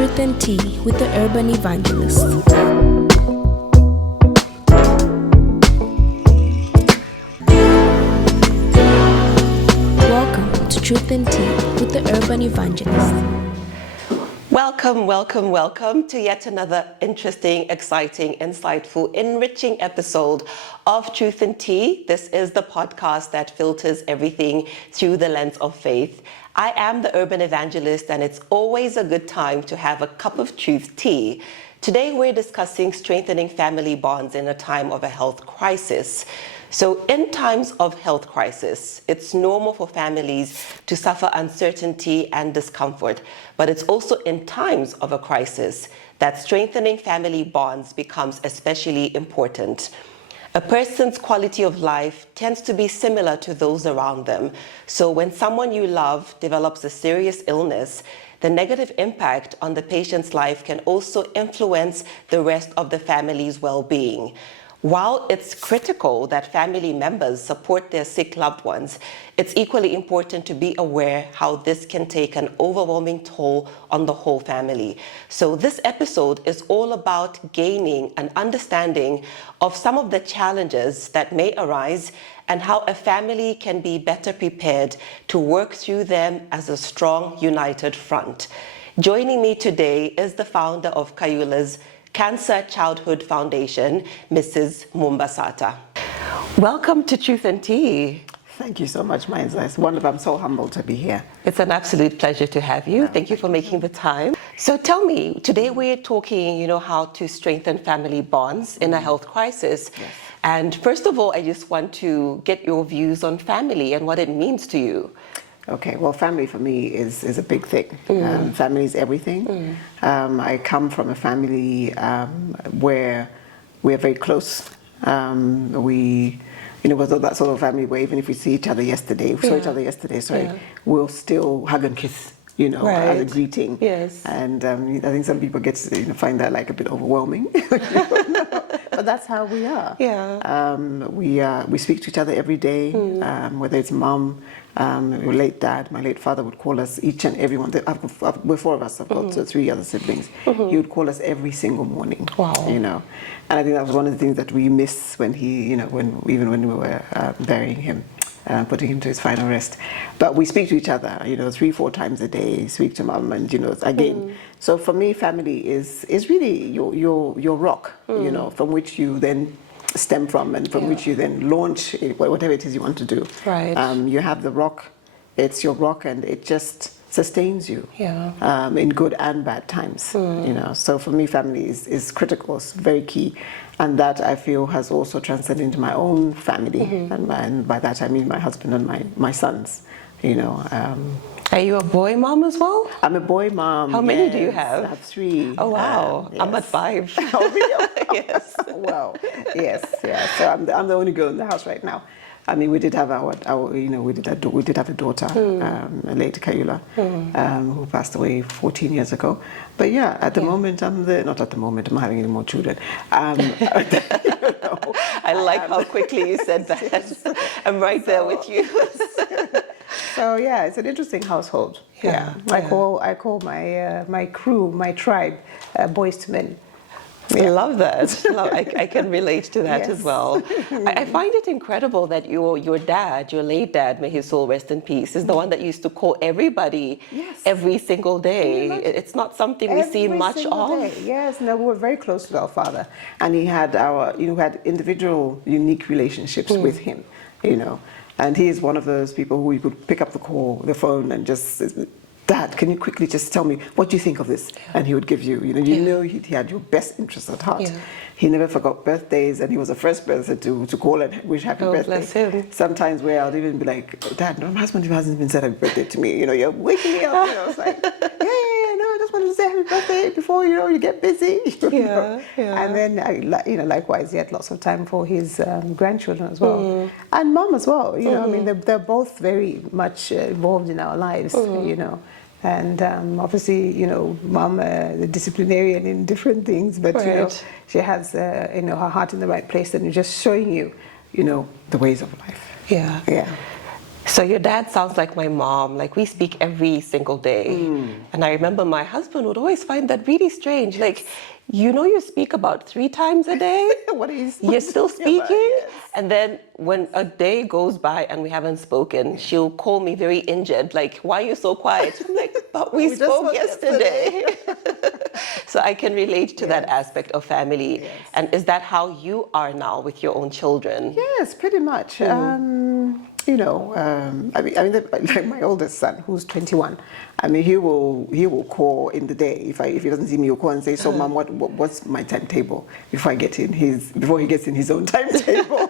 Truth and Tea with the Urban Evangelist. Welcome to Truth and Tea with the Urban Evangelist. Welcome to yet another interesting, exciting, insightful, enriching episode of Truth and Tea. This is the podcast that filters everything through the lens of faith. I am the Urban Evangelist, and it's always a good time to have a cup of truth tea. Today we're discussing strengthening family bonds in a time of a health crisis. So in times of health crisis, it's normal for families to suffer uncertainty and discomfort, but it's also in times of a crisis that strengthening family bonds becomes especially important. A person's quality of life tends to be similar to those around them. So when someone you love develops a serious illness, the negative impact on the patient's life can also influence the rest of the family's well-being. While it's critical that family members support their sick loved ones, it's equally important to be aware how this can take an overwhelming toll on the whole family. So this episode is all about gaining an understanding of some of the challenges that may arise and how a family can be better prepared to work through them as a strong, united front. Joining me today is the founder of Kayula's Cancer Childhood Foundation, Mrs. Mumba Sata. Welcome to Truth and Tea. Thank you so much, Mainza. It's wonderful. I'm so humbled to be here. It's an absolute pleasure to have you. Thank you for making the time. So tell me, today we're talking, how to strengthen family bonds in a health crisis. Yes. And first of all, I just want to get your views on family and what it means to you. Okay, well, family for me is a big thing. Family is everything. I come from a family where we're very close. We was that sort of family where even if we see each other yesterday, we'll still hug and kiss, as a greeting. Yes. And I think some people find that like a bit overwhelming. But that's how we are. Yeah. We speak to each other every day, whether it's mom, your late dad, my late father would call us, each and every one. We're four of us. I've got three other siblings. He would call us every single morning. Wow. And I think that was one of the things that we miss when he, when we were burying him. Putting him to his final rest. But we speak to each other, 3-4 times a day, speak to mom, and, again. So for me, family is really your rock, from which you then stem from and from which you then launch whatever it is you want to do. Right. You have the rock, it's your rock, and it just sustains you in good and bad times. So for me, family is critical, it's very key. And that I feel has also transcended into my own family, and by that I mean my husband and my sons. Are you a boy mom as well? I'm a boy mom. How many do you have? I have 3. Oh wow, Yes. I'm at 5. Oh really? Yes. Wow. Yes. Yeah. So I'm the only girl in the house right now. I mean, we did have we did have a daughter, a late Kayula, who passed away 14 years ago. But yeah, at the moment, not at the moment, I'm not having any more children. I like how quickly you said that. Yes. I'm right there with you. So yeah, it's an interesting household. Yeah. I call my crew, my tribe, boys to men. I love that. I can relate to that as well. I find it incredible that your dad, your late dad, may his soul rest in peace, is the one that used to call everybody every single day. It's not something we see much of. Yes, no, we were very close to our father, and he had had individual, unique relationships with him, and he is one of those people who you could pick up the phone, and just. Dad, can you quickly just tell me what do you think of this? And he would give you, he had your best interests at heart. Yeah. He never forgot birthdays, and he was the first person to call and wish happy birthday. Bless him. Sometimes where I'll even be like, Dad, my husband hasn't been said happy birthday to me. You're waking me up. It's like, no, I just wanted to say happy birthday before you get busy. Yeah. And then likewise, he had lots of time for his grandchildren as well, and mom as well. I mean, they're both very much involved in our lives. And obviously, mom, the disciplinarian in different things, but she has her heart in the right place, and just showing you, the ways of life. Yeah. So your dad sounds like my mom. Like we speak every single day. And I remember my husband would always find that really strange. Like, you speak about 3 times a day. What are you You're still speaking about? speaking. Yes. And then when a day goes by and we haven't spoken, she'll call me very injured. Like, why are you so quiet? I'm like, but we just spoke spoke yesterday. So I can relate to that aspect of family. Yes. And is that how you are now with your own children? Yes, pretty much. Like my oldest son, who's 21. I mean, he will call in the day if he doesn't see me. He'll call and say, "So, Mom, what's my timetable?" Before he gets in his own timetable,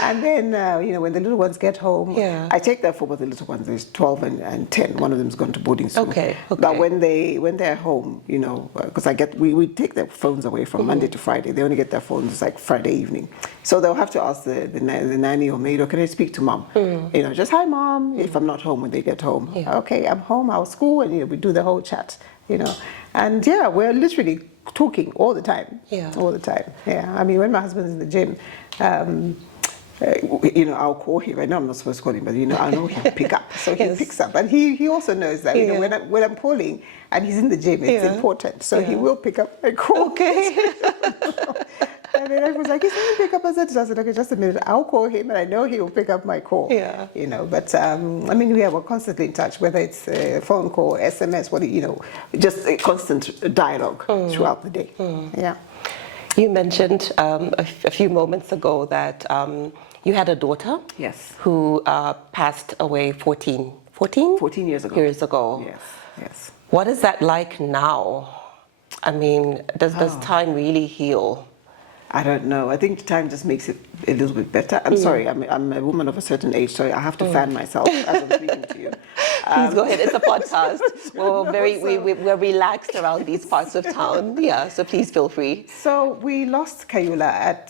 And then when the little ones get home, I take that for both the little ones. There's 12 and 10. One of them's gone to boarding school. Okay. But when they're home, because we take their phones away from Monday to Friday. They only get their phones like Friday evening, so they'll have to ask the nanny or maid, or can I speak to Mom? Just hi, Mom. If I'm not home when they get home, okay, I'm home. I'll school, and we do the whole chat. And we're literally talking all the time. All the time. I mean, when my husband's in the gym. I'll call him. I know I'm not supposed to call him, but I know he'll pick up. So he picks up, and he also knows that when I'm calling and he's in the gym, it's important. So he will pick up my call. Okay. And then I was like, he's going to pick up. I said, okay, just a minute. I'll call him, and I know he will pick up my call. But we're constantly in touch, whether it's a phone call, SMS, just a constant dialogue throughout the day. You mentioned a few moments ago that you had a daughter. Yes. Who passed away 14 years ago. Yes. What is that like now? I mean, does time really heal? I don't know. I think time just makes it a little bit better. I'm sorry, I'm a woman of a certain age, so I have to fan myself as I'm speaking to you. Please go ahead. It's a podcast. We're relaxed around these parts of town. So please feel free. So we lost Kayula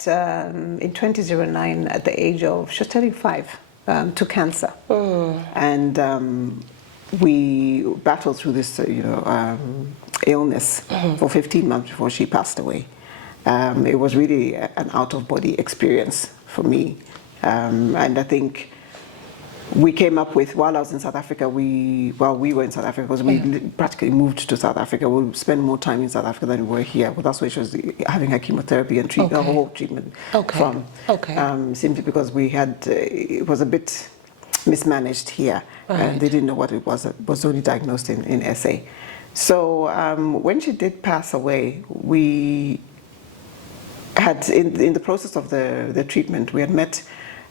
in 2009 at the age of, she was turning 5, to cancer. And we battled through this, illness for 15 months before she passed away. It was really an out-of-body experience for me. And I think we came up with, while I was in South Africa, we were in South Africa, because we practically moved to South Africa. We spent more time in South Africa than we were here. Well, that's where she was having her chemotherapy and the whole treatment from. Simply because it was a bit mismanaged here. And they didn't know what it was. It was only diagnosed in SA. So when she did pass away, we had, in the process of the treatment, we had met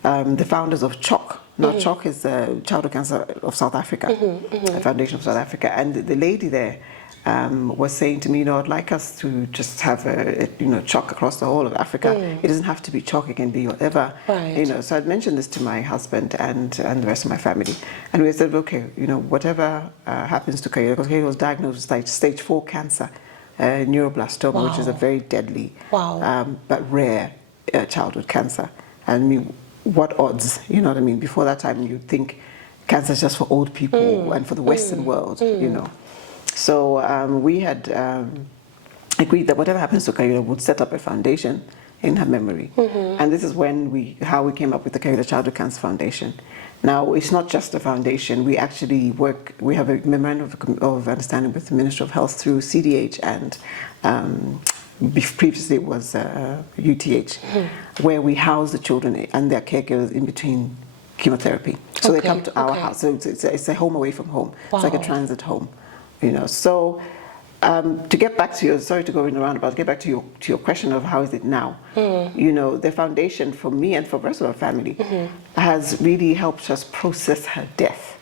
the founders of CHOC. Now, CHOC is the Childhood Cancer of South Africa, the Foundation of South Africa. And the lady there was saying to me, I'd like us to just have a CHOC across the whole of Africa. It doesn't have to be CHOC, it can be whatever. So I'd mentioned this to my husband and the rest of my family. And we said, okay, whatever happens to Kayula, because Kayula was diagnosed with stage 4 cancer. Neuroblastoma, which is a very deadly but rare childhood cancer. And what odds? You know what I mean? Before that time, you'd think cancer is just for old people and for the Western world. So we had agreed that whatever happens to Kayula, would set up a foundation in her memory. And this is how we came up with the Kayula Childhood Cancer Foundation. Now, it's not just a foundation. We actually we have a memorandum of understanding with the Ministry of Health through CDH and previously it was UTH, where we house the children and their caregivers in between chemotherapy. So they come to our house. So it's a home away from home. It's like a transit home, So to get back to sorry to go in a roundabout, to get back to your question of how is it now, the foundation for me and for the rest of our family has really helped us process her death.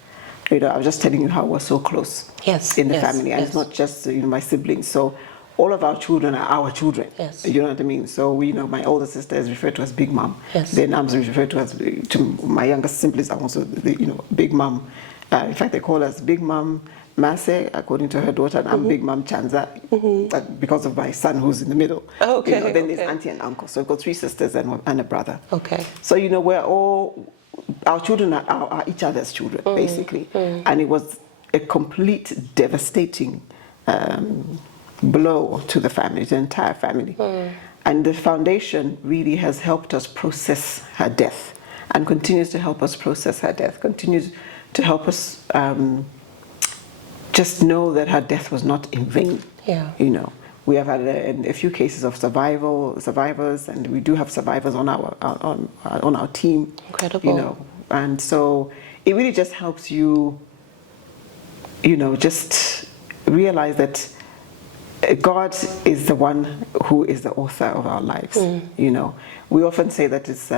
I was just telling you how we're so close in the family, and it's not just my siblings. So all of our children are our children. You know what I mean? So my older sister is referred to as Big Mom. Then I'm referred to my younger siblings are also Big Mom. In fact, they call us Big Mom Mase, according to her daughter, and I'm Big Mom Chanza, because of my son who's in the middle. Then there's auntie and uncle. So I've got 3 sisters and a brother. So we're all, our children are each other's children, basically. And it was a complete devastating blow to the family, the entire family. And the foundation really has helped us process her death. and continues to help us process her death, continues to help us just know that her death was not in vain. Yeah. You know, we have had a few cases of survivors, and we do have survivors on our team. Incredible. You know, and so it really just helps you, you know, just realize that God is the one who is the author of our lives. You know, we often say that it's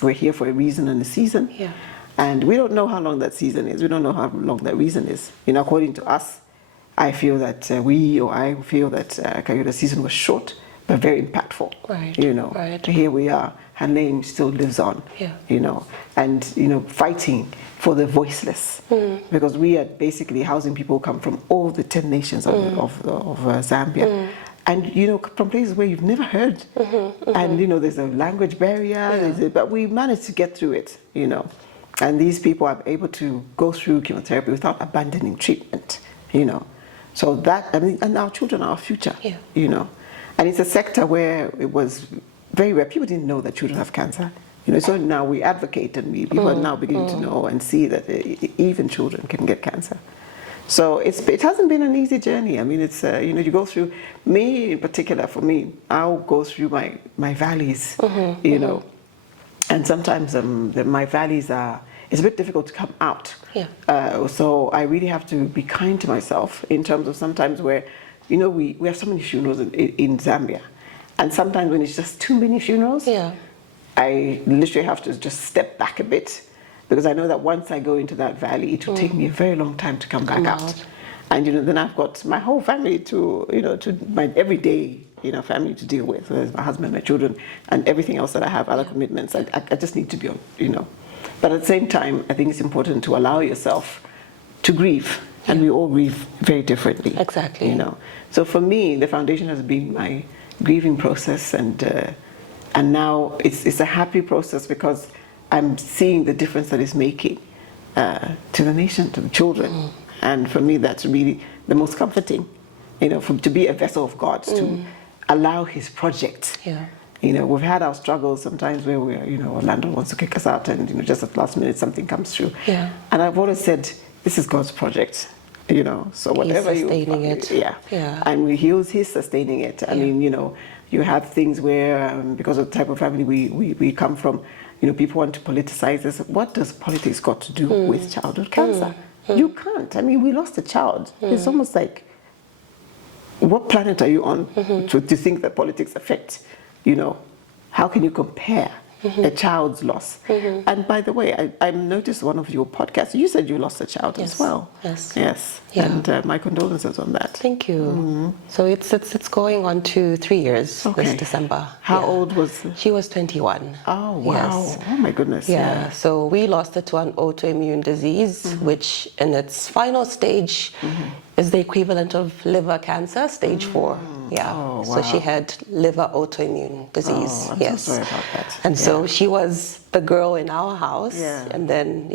we're here for a reason and a season. Yeah. And we don't know how long that season is. We don't know how long that reason is. You know, according to us, I feel that I feel that Kayula's season was short, but very impactful. Right. You know, right. Here we are. Her name still lives on. Yeah. You know, and you know, fighting for the voiceless, because we are basically housing people who come from all the 10 nations of Zambia. And you know, from places where you've never heard, and you know, there's a language barrier, but we managed to get through it. You know. And these people are able to go through chemotherapy without abandoning treatment, you know. So that, I mean, and our children are our future, you know. And it's a sector where it was very rare. People didn't know that children have cancer. You know, so now we advocate, and people are now beginning to know and see that even children can get cancer. So it hasn't been an easy journey. I mean, it's, you know, you go through, me in particular, for me, I'll go through my valleys, you know. And sometimes my valleys are, it's a bit difficult to come out. Yeah. So I really have to be kind to myself in terms of sometimes where, you know, we have so many funerals in Zambia. And sometimes when it's just too many funerals, I literally have to just step back a bit, because I know that once I go into that valley, it will take me a very long time to come back out. And, you know, then I've got my whole family to, you know, to my everyday, you know, family to deal with. There's my husband, my children, and everything else that I have, other commitments. I just need to be on, you know. But at the same time, I think it's important to allow yourself to grieve. And we all grieve very differently. Exactly. You know. So for me, the foundation has been my grieving process, and now it's a happy process because I'm seeing the difference that it's making to the nation, to the children. And for me, that's really the most comforting, you know, to be a vessel of God, to allow His project. You know, we've had our struggles sometimes where we're, you know, Orlando wants to kick us out, and, you know, just at the last minute something comes through. And I've always said, this is God's project, you know, so whatever He's sustaining it. And He's sustaining it. I mean, you know, you have things where, because of the type of family we come from, you know, people want to politicize this. What does politics got to do with childhood cancer? You can't. I mean, we lost a child. It's almost like, what planet are you on to think that politics affect, you know, how can you compare a child's loss? And by the way, I noticed one of your podcasts, you said you lost a child as well. Yes. And my condolences on that. Thank you. So it's going on to 3 years this December. How old was she? Was 21. Oh, wow. Oh, my goodness. So we lost her to an autoimmune disease, which in its final stage is the equivalent of liver cancer, stage 4. Oh, wow. So she had liver autoimmune disease. Oh, I'm so sorry about that. And so she was the girl in our house. And then,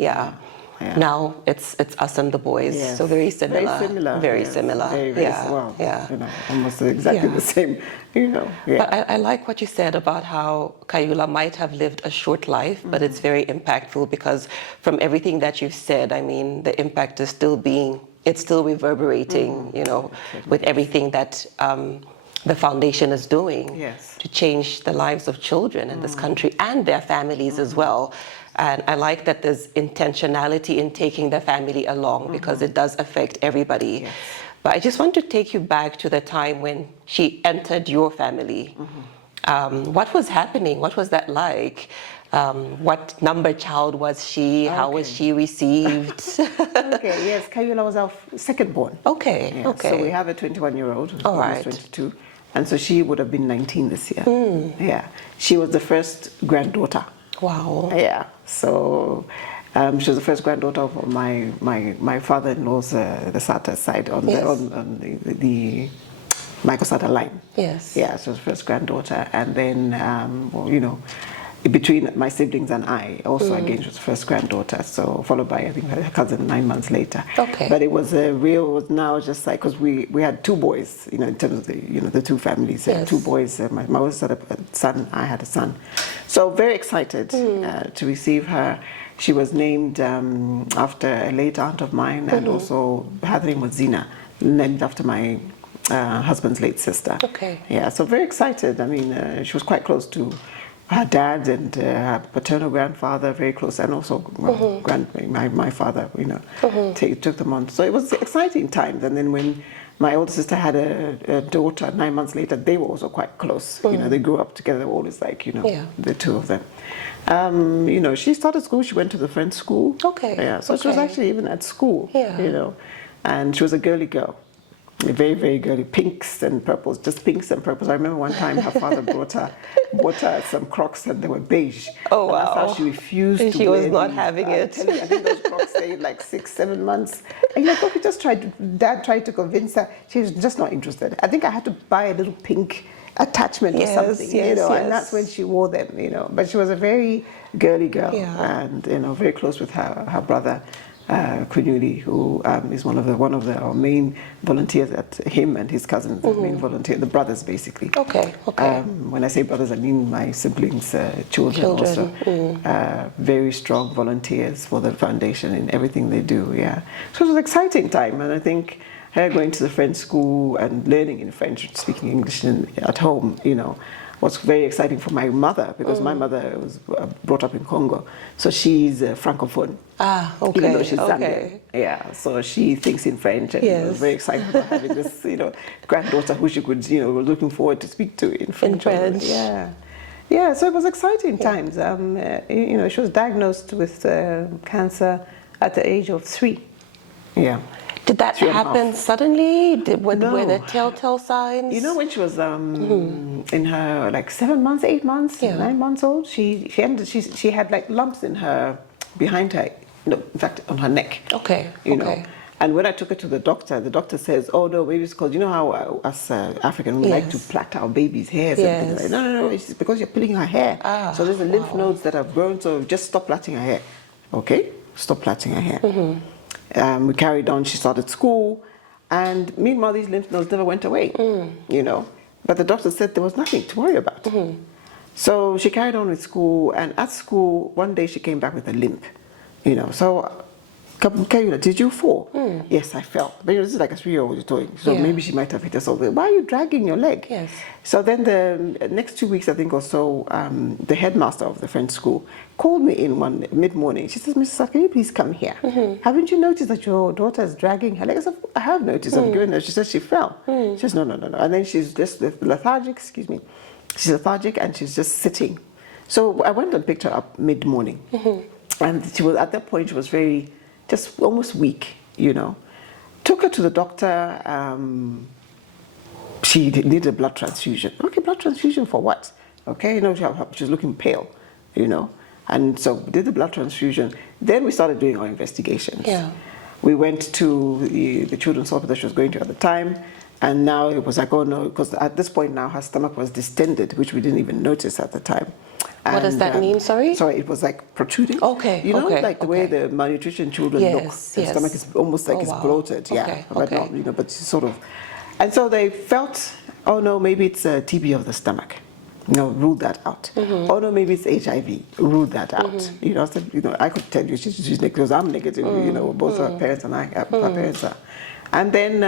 now it's us and the boys. So very similar. Very similar. Well, you know, almost exactly the same, you know. But I like what you said about how Kayula might have lived a short life, but it's very impactful, because from everything that you've said, I mean, the impact is it's still reverberating, you know, with everything that the foundation is doing to change the lives of children in this country and their families as well. And I like that there's intentionality in taking the family along, because it does affect everybody. But I just want to take you back to the time when she entered your family. What was happening? What was that like? What number child was she? How was she received? Yes, Kayula was our second born. So we have a 21-year-old who's almost 22. And so she would have been 19 this year. She was the first granddaughter. Wow. So she was the first granddaughter of my father-in-law's the Sata side on the Mumba Sata line. She was the first granddaughter, and then you know, between my siblings and I. Also, again, she was the first granddaughter, so followed by, I think, her cousin 9 months later. Okay. But it was now just like, because we had two boys, in terms of the two families. Yes. Two boys. My mother had a son, I had a son. So very excited to receive her. She was named after a late aunt of mine, and also her name was Zina, named after my husband's late sister. Okay. Yeah, so very excited. I mean, she was quite close to her dad and her paternal grandfather, very close, and also my father, took them on. So it was exciting times. And then when my older sister had a daughter 9 months later, they were also quite close. They grew up together, always like, the two of them. She started school, she went to the French school. Okay. Yeah, so she was actually even at school, Yeah. And she was a girly girl. Very, very girly, pinks and purples, just pinks and purples. I remember one time her father bought her some Crocs and they were beige. Oh, wow. And that's how she refused And to she was wear not these. having it. Tell you, I think those Crocs stayed like 6-7 months. And Dad tried to convince her. She was just not interested. I think I had to buy a little pink attachment or something, yes. and that's when she wore them, But she was a very girly girl, and very close with her brother. Kunuli, who is one of our main volunteers at him and his cousins, the main volunteer, the brothers basically. Okay. When I say brothers, I mean my siblings' children also. Very strong volunteers for the foundation in everything they do. Yeah, so it was an exciting time, and I think her going to the French school and learning in French, speaking English at home, was very exciting for my mother, because my mother was brought up in Congo, so she's Francophone. Ah, okay. Even though she's Zambian. Yeah, so she thinks in French, and was very excited about having this, granddaughter who she could, was looking forward to speak to in French. Yeah, so it was exciting times. She was diagnosed with cancer at the age of 3. Yeah. Did that happen suddenly? Were there telltale signs? When she was in her 7 months, 8 months, 9 months old, she had like lumps in her, behind her, in fact on her neck. Okay. And when I took her to the doctor says, oh no, maybe it's because how us African we like to plait our baby's hair. Yes. No, it's because you're pulling her hair. So there's the lymph nodes that have grown, so just stop plaiting her hair. Okay, stop plaiting her hair. We carried on, she started school, and meanwhile these lymph nodes never went away, But the doctor said there was nothing to worry about. So she carried on with school, and at school, one day she came back with a limp, So, Kayula, did you fall? Yes, I fell. But this is like a 3-year-old you're doing, so maybe she might have hit herself. Why are you dragging your leg? Yes. So then the next 2 weeks, I think or so, the headmaster of the French school called me in one mid-morning. She says, Mrs. Sata, can you please come here? Haven't you noticed that your daughter is dragging her leg? I said, I have noticed. I've given her. She says she fell. She says, no. And then she's just lethargic, She's lethargic and she's just sitting. So I went and picked her up mid-morning. And she was, at that point, she was just almost weak, Took her to the doctor. She needed a blood transfusion. Okay, blood transfusion for what? Okay, she was looking pale, And so we did the blood transfusion. Then we started doing our investigations. Yeah. We went to the children's hospital that she was going to at the time. And now it was like, oh no, because at this point now her stomach was distended, which we didn't even notice at the time. What does that mean, sorry? Sorry, it was like protruding. Okay, like the way the malnutrition children look. The stomach is almost like it's bloated. But not, but sort of. And so they felt, oh no, maybe it's a TB of the stomach. Ruled that out. Oh no, maybe it's HIV. Ruled that out. I could tell you she's negative because I'm negative. Both her parents and her parents are. And then,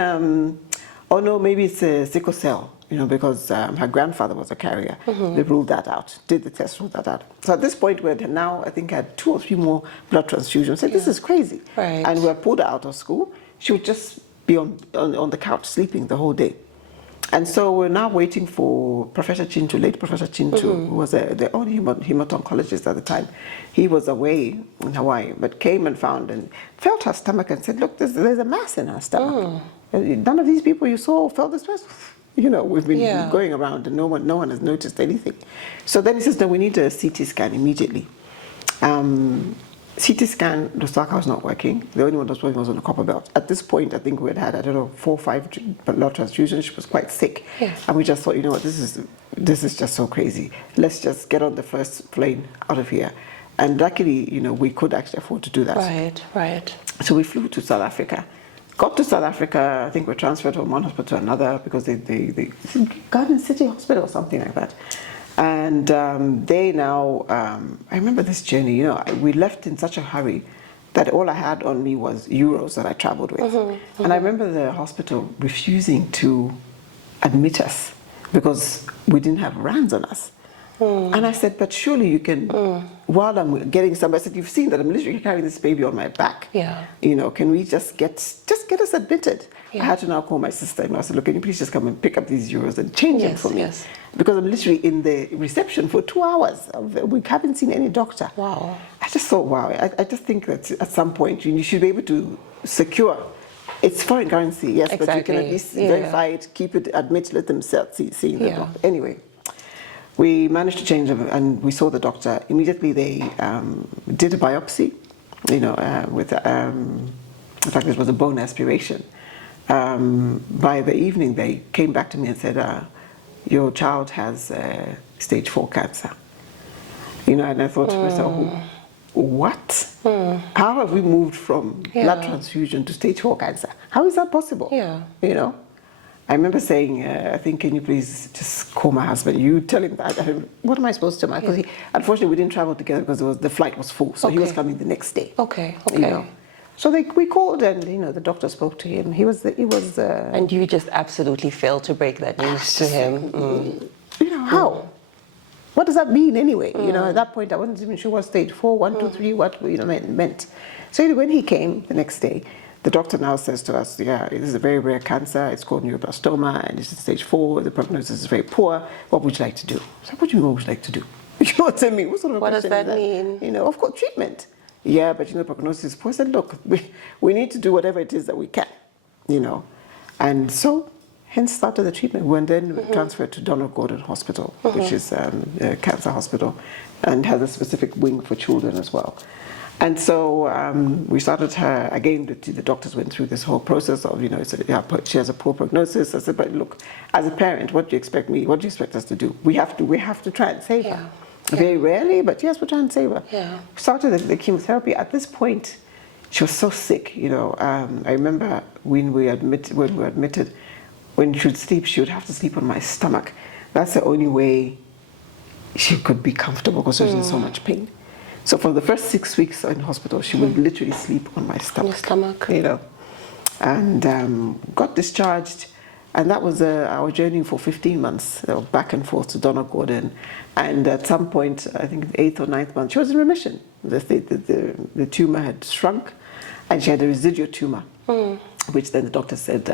oh no, maybe it's a sickle cell. Because her grandfather was a carrier. They ruled that out. Did the test, ruled that out. So at this point, we had now, I think, had 2 or 3 more blood transfusions. Said, this is crazy. Right. And we had pulled her out of school. She would just be on the couch sleeping the whole day. And so we're now waiting for Professor Chintu, late Professor Chintu, who was the only hemat-oncologist at the time. He was away in Hawaii, but came and found and felt her stomach and said, look, there's a mass in her stomach. None of these people you saw felt this mass. We've been going around and no one has noticed anything. So then he says, no, we need a CT scan immediately. CT scan, the Starker was not working. The only one that was working was on a copper belt. At this point, I think we had 4 or 5 blood transfusions. She was quite sick. And we just thought, this is this is just so crazy. Let's just get on the first plane out of here. And luckily, you know, we could actually afford to do that. Right, right. So we flew to South Africa. Got to South Africa, I think we're transferred from one hospital to another because they Garden City Hospital or something like that. And they now, I remember this journey, you know, we left in such a hurry that all I had on me was euros that I traveled with. And I remember the hospital refusing to admit us because we didn't have rands on us. And I said, but surely you can, while I'm getting somebody, I said, you've seen that I'm literally carrying this baby on my back. Yeah. You know, can we just get us admitted? Yeah. I had to now call my sister and I said, look, can you please just come and pick up these euros and change them for me? Yes. Because I'm literally in the reception for 2 hours. We haven't seen any doctor. Wow. I just thought, wow, I just think that at some point you should be able to secure. It's foreign currency, yes, but you can at least verify it, keep it, admit, let them see the doctor. Anyway. We managed to change them, and we saw the doctor. Immediately, they did a biopsy, you know, in fact, it was a bone aspiration. By the evening, they came back to me and said, your child has stage 4 cancer. You know, and I thought to myself, what? How have we moved from blood transfusion to stage 4 cancer? How is that possible? Yeah. You know? I remember saying, I think, can you please just call my husband? You tell him that. What am I supposed to tell him? Because unfortunately, we didn't travel together because the flight was full. So he was coming the next day. Okay. You know? So we called and, you know, the doctor spoke to him. He was. And you just absolutely failed to break that news to him. You know, how? What does that mean anyway? You know, at that point, I wasn't even sure what stage 4, 1, 2, 3, what, you know, meant. So when he came the next day, the doctor now says to us, yeah, this is a very rare cancer. It's called neuroblastoma, and it's in stage 4. The prognosis is very poor. What would you like to do? So what do you mean, what would you like to do? You know what I mean? What sort of What does that mean? You know, of course, treatment. Yeah, but you know, prognosis is poor. I said, look, we need to do whatever it is that we can, you know. And so, hence started the treatment. We were then transferred to Donald Gordon Hospital, which is a cancer hospital, and has a specific wing for children as well. And so we started her, again, the doctors went through this whole process of, you know, she has a poor prognosis. I said, but look, as a parent, what do you expect us to do? We have to try and save her. Very rarely, but yes, we're trying to save her. Yeah. We started the chemotherapy. At this point, she was so sick, you know. I remember when we were admitted, when she would sleep, she would have to sleep on my stomach. That's the only way she could be comfortable because she was in so much pain. So for the first 6 weeks in hospital, she would literally sleep on my stomach. Your stomach. You know, and got discharged, and that was our journey for 15 months, back and forth to Donald Gordon. And at some point, I think the 8th or 9th month, she was in remission. The tumor had shrunk, and she had a residual tumor, which then the doctor said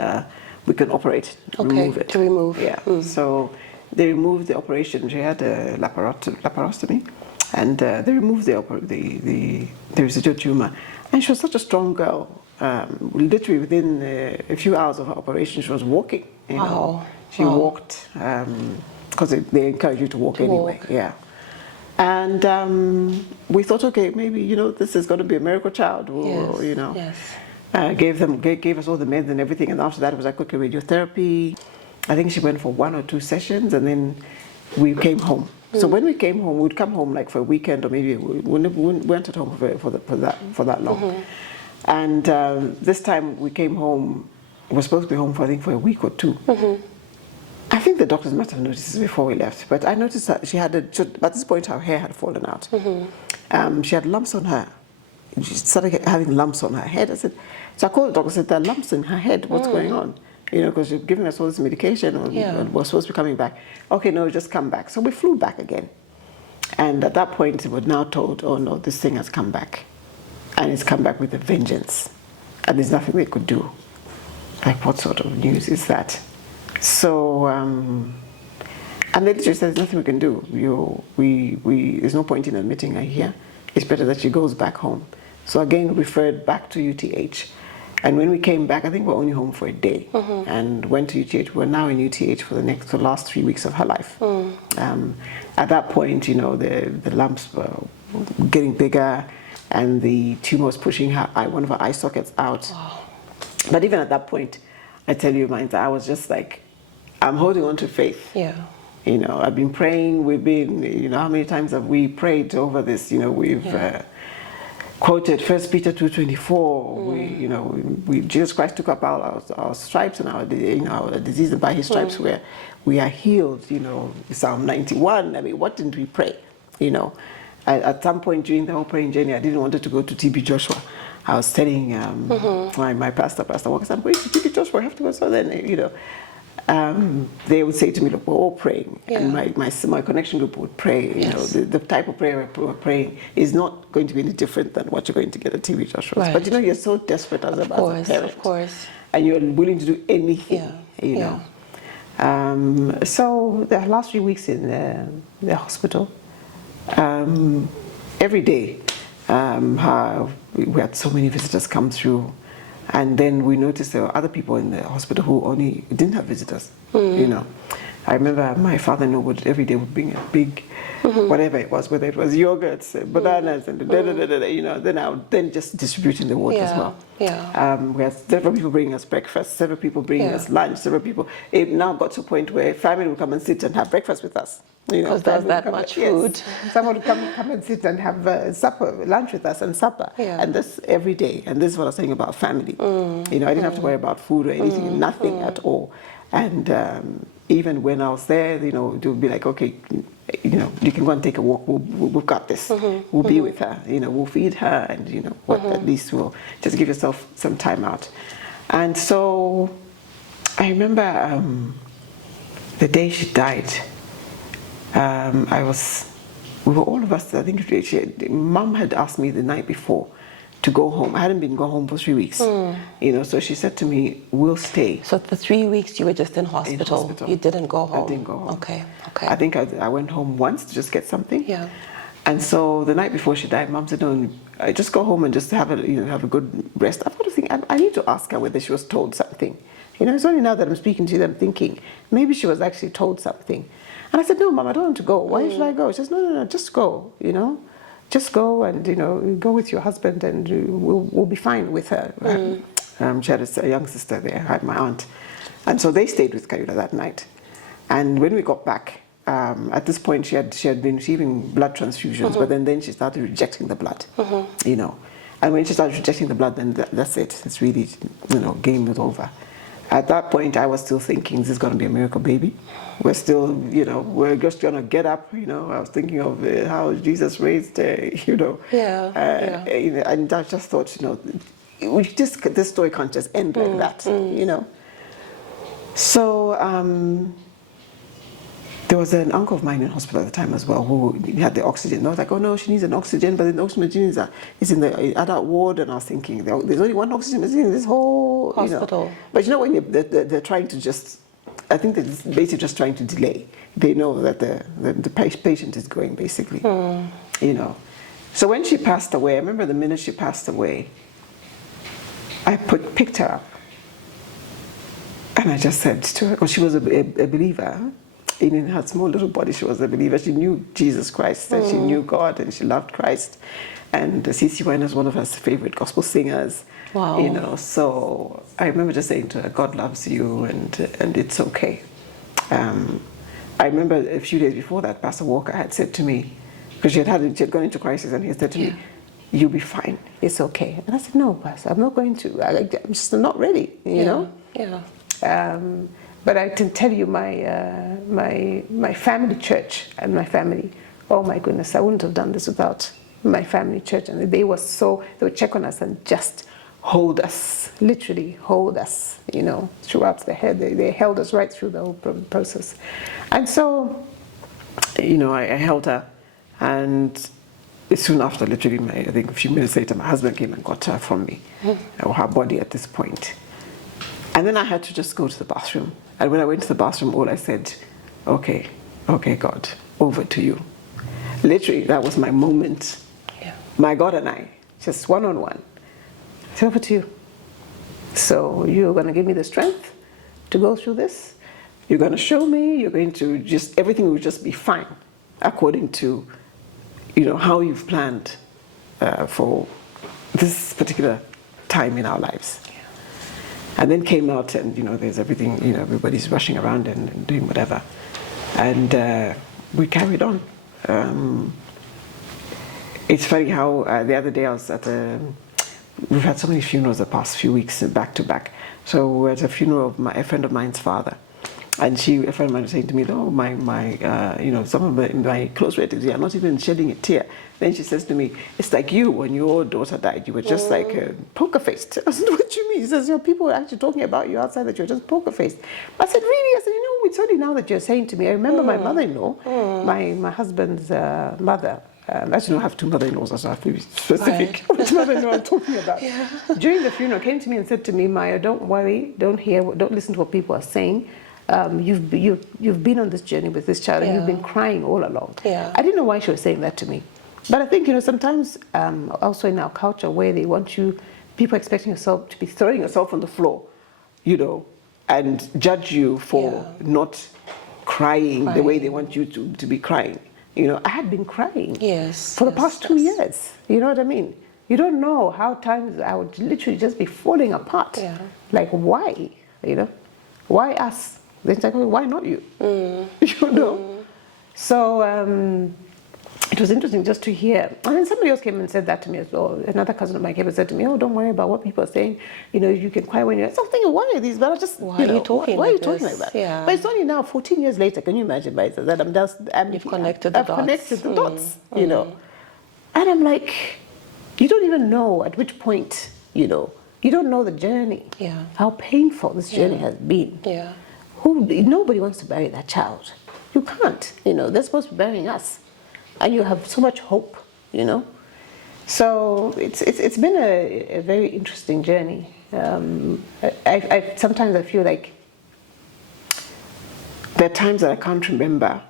we can operate, remove it. To remove. Yeah. So they removed the operation. She had a laparoscopy. And they removed the residual tumor. And she was such a strong girl. Literally within a few hours of her operation, she was walking. You know. She walked, because they encourage you to walk anyway. Yeah. And we thought, okay, maybe, you know, this is going to be a miracle child. Or, you know. Yes. Gave us all the meds and everything. And after that, it was like, okay, radiotherapy. I think she went for 1 or 2 sessions, and then we came home. So when we came home, we'd come home like for a weekend, or maybe we weren't at home for that long. And this time we came home. We were supposed to be home for a week or 2. I think the doctors must have noticed this before we left, but I noticed that she had at this point her hair had fallen out. She had lumps on her. She started having lumps on her head. So I called the doctor and said, there are lumps in her head. What's going on? You know, because you're giving us all this medication, and we're supposed to be coming back. Okay, no, just come back. So we flew back again. And at that point, we were now told, oh no, this thing has come back. And it's come back with a vengeance. And there's nothing they could do. Like, what sort of news is that? So, and they literally said, there's nothing we can do. There's no point in admitting her here. It's better that she goes back home. So again, referred back to UTH. And when we came back, I think we were only home for a day, and went to UTH. We're now in UTH for the last 3 weeks of her life. At that point, you know, the lumps were getting bigger, and the tumor was pushing one of her eye sockets out. Wow. But even at that point, I tell you, I was just like, I'm holding on to faith. Yeah. You know, I've been praying. We've been, you know, how many times have we prayed over this? You know, we've quoted 1 Peter 2:24. We, you know, Jesus Christ took up our stripes and our, you know, our disease, and by His stripes we are healed. You know, Psalm 91. I mean, what didn't we pray? You know, at some point during the whole praying journey, I didn't want to go to TB Joshua. I was telling my pastor Walker, I'm going to TB Joshua. I have to go. So then, you know. They would say to me, look, we're all praying, and my connection group would pray. You know, the type of prayer we're praying is not going to be any different than what you're going to get at TV Joshua's. But you know, you're so desperate as a parent, of course, and you're willing to do anything. You know. So the last few weeks in the hospital, every day, we had so many visitors come through. And then we noticed there were other people in the hospital who only didn't have visitors. You know, I remember my father-in-law would every day would bring a big, whatever it was, whether it was yogurts, bananas, and you know. Then I would then just distributing the ward as well. We had several people bringing us breakfast, several people bringing us lunch, several people. It now got to a point where family would come and sit and have breakfast with us. You know, because there's that much food. Someone would come and sit and have lunch with us and supper. And this every day. And this is what I was saying about family. You know, I didn't have to worry about food or anything, nothing at all. And even when I was there, you know, they would be like, okay, you know, you can go and take a walk. We've got this. We'll be with her. You know, we'll feed her, and you know, at least we'll just give yourself some time out. And so, I remember the day she died. We were all of us, I think Mum had asked me the night before to go home. I hadn't been going home for 3 weeks, you know, so she said to me, we'll stay. So for 3 weeks you were just in hospital. You didn't go home? I didn't go home. Okay. I think I went home once to just get something. And so the night before she died, Mum said, no, just go home and just have a good rest. I've got to think, I need to ask her whether she was told something. You know, it's only now that I'm speaking to you that I'm thinking, maybe she was actually told something. And I said, no, Mum, I don't want to go. Why should I go? She says, no, just go, you know. Just go and, you know, go with your husband and we'll be fine with her. She had a young sister there, my aunt. And so they stayed with Kayula that night. And when we got back, at this point she had been receiving blood transfusions, but then she started rejecting the blood, you know. And when she started rejecting the blood, then that's it. It's really, you know, game was over. At that point, I was still thinking, this is going to be a miracle baby. We're still, you know, we're just going to get up, you know. I was thinking of how Jesus raised, you know. And I just thought, you know, this story can't just end like that, you know. So there was an uncle of mine in hospital at the time as well who had the oxygen. And I was like, oh no, she needs an oxygen, but the oxygen machine is in the adult ward. And I was thinking, there's only one oxygen machine in this whole hospital. You know. But you know, when they're trying to just, I think they're basically just trying to delay. They know that the patient is going, basically, you know. So when she passed away, I remember the minute she passed away, I picked her up. And I just said to her, well, she was a believer. In her small little body, she was a believer. She knew Jesus Christ, and she knew God, and she loved Christ. And CC Wine is one of her favorite gospel singers. Wow. You know, so I remember just saying to her, God loves you, and it's okay. I remember a few days before that, Pastor Walker had said to me, because she had gone into crisis, and he had said to me, you'll be fine, it's okay. And I said, no, Pastor, I'm not going to. I'm just not ready, you know? But I can tell you, my family church and my family, oh my goodness, I wouldn't have done this without my family church. And they would check on us and just hold us, literally hold us, you know, throughout they held us right through the whole process. And so, you know, I held her, and soon after, literally, I think a few minutes later, my husband came and got her from me, or her body at this point. And then I had to just go to the bathroom. And when I went to the bathroom, all I said, okay, God, over to you. Literally, that was my moment. My God and I, just one-on-one. I said, over to you. So you're going to give me the strength to go through this. You're going to show me. You're going to just, everything will just be fine according to, you know, how you've planned for this particular time in our lives. And then came out, and you know, there's everything, you know, everybody's rushing around and doing whatever. And we carried on. It's funny how the other day I was at we've had so many funerals the past few weeks back to back. So we were at a funeral of a friend of mine's father. And a friend of mine was saying to me, oh, some of my close relatives, are not even shedding a tear. Then she says to me, it's like you, when your daughter died, you were just like poker-faced. I said, what do you mean? She says, people were actually talking about you outside that you're just poker-faced. I said, really? I said, it's only now that you're saying to me. I remember my mother-in-law, my husband's mother. Actually, I have two mother-in-laws, so I have to be specific which mother-in-law I'm talking about. Yeah. During the funeral, came to me and said to me, Maya, don't worry, don't listen to what people are saying. You've been on this journey with this child, and you've been crying all along. Yeah. I didn't know why she was saying that to me, but I think sometimes also in our culture where they want people expecting yourself to be throwing yourself on the floor, and judge you for not crying the way they want you to be crying. I had been crying for the past 2 years. You know what I mean? You don't know how times I would literally just be falling apart. Yeah. Like, why? Why us? They're like, why not you? So it was interesting just to hear. And then somebody else came and said that to me as well. Another cousin of mine came and said to me, oh, don't worry about what people are saying. You can cry when you're... So I'm thinking, why are these? But I just, why are you talking like that? Yeah. But it's only now, 14 years later, can you imagine, that You've connected the dots. I've connected the dots, And I'm like, you don't even know at which point, you don't know the journey, how painful this journey has been. Yeah. Nobody wants to bury that child. You can't, they're supposed to be burying us. And you have so much hope, So it's been a very interesting journey. Sometimes I feel like there are times that I can't remember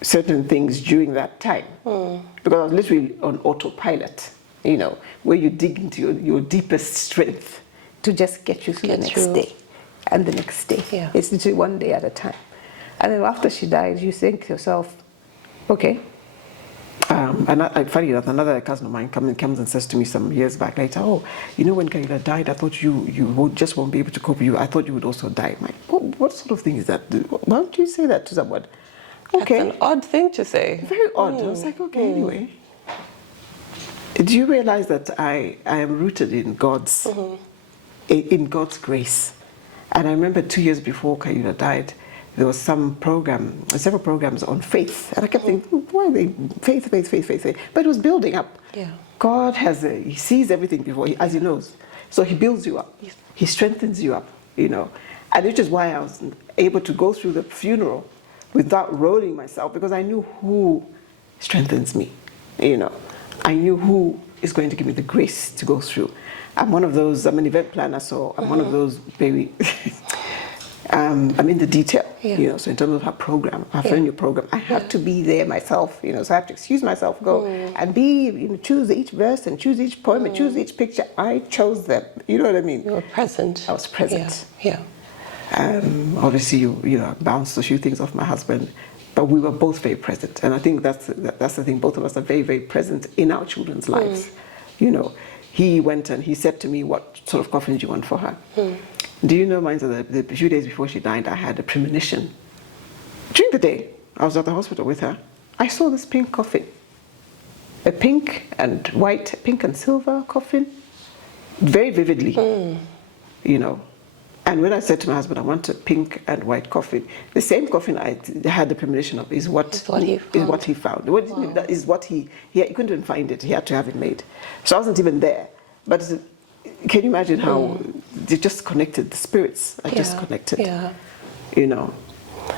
certain things during that time. Because I was literally on autopilot, where you dig into your deepest strength to just get you through the next day and the next day. Yeah. It's literally one day at a time. And then after she dies, you think to yourself, okay. Funny enough, another cousin of mine comes and says to me some years back later, oh, when Kayula died, I thought you just won't be able to cope with you. I thought you would also die. I'm like, what sort of thing is that? Why would you say that to someone? Okay. That's an odd thing to say. Very odd. I was like, okay, anyway. Do you realize that I am rooted in God's grace? And I remember 2 years before Kayula died, there was several programs on faith. And I kept thinking, why are they faith? But it was building up. Yeah. God he sees everything before, as he knows. So he builds you up. Yes. He strengthens you up, And which is why I was able to go through the funeral without rolling myself, because I knew who strengthens me, I knew who is going to give me the grace to go through. I'm an event planner, so I'm one of those baby... I'm in the detail, so in terms of her program, her new program, I have to be there myself, so I have to excuse myself, go and be, choose each verse and choose each poem and choose each picture. I chose them, you know what I mean? You were present. I was present. Yeah. Obviously, I bounced a few things off my husband, but we were both very present. And I think that's the thing, both of us are very, very present in our children's lives. He went and he said to me, what sort of coffin do you want for her? Do you know, the few days before she died, I had a premonition. During the day, I was at the hospital with her. I saw this pink coffin. A pink and white, pink and silver coffin. Very vividly, And when I said to my husband, I want a pink and white coffin, the same coffin I had the premonition of is what he found. He couldn't even find it. He had to have it made. So I wasn't even there. But can you imagine how they just connected, the spirits are just connected, And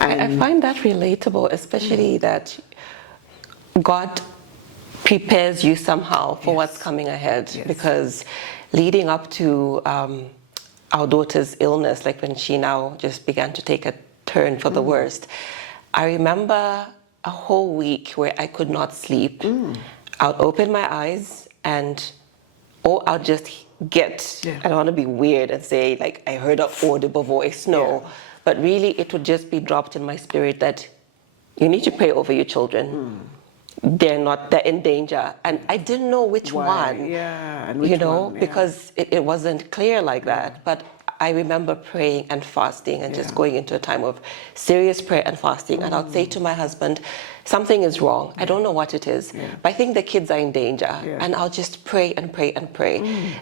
I find that relatable, especially that God prepares you somehow for what's coming ahead. Because leading up to our daughter's illness, like when she now just began to take a turn for the worst, I remember a whole week where I could not sleep. I would open my eyes and I'll just I don't want to be weird and say like I heard an audible voice, but really it would just be dropped in my spirit that you need to pray over your children. They're in danger, and I didn't know which one, and which one, because it wasn't clear like that. But I remember praying and fasting and just going into a time of serious prayer and fasting. And I'd say to my husband, something is wrong. I don't know what it is, but I think the kids are in danger. And I'll just pray and pray and pray.